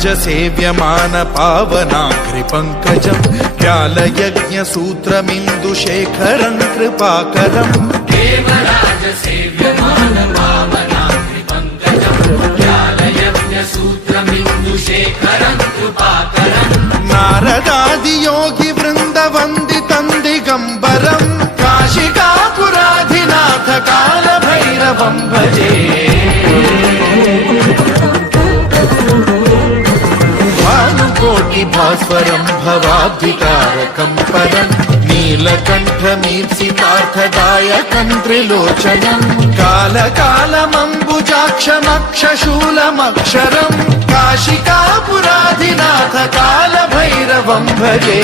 सेव्यमान पावनाघ्रिपङ्कजम् व्यालयज्ञसूत्रमिन्दुशेखरं कृपाकरम् देवराज सेव्यमान पावनाघ्रिपङ्कजम् व्यालयज्ञसूत्रमिन्दुशेखरं कृपाकरम् नारदादियोगि वृन्दवन्दितं दिगम्बरम् काशिकापुराधिनाथ कालभैरवं भजे भास्वरं भवाब्धिकारकं परं नीलकण्ठमीप्सितार्थदायकं त्रिलोचनं कालकालमम्बुजाक्षमक्षशूलमक्षरं काशिकापुराधिनाथ कालभैरवं भजे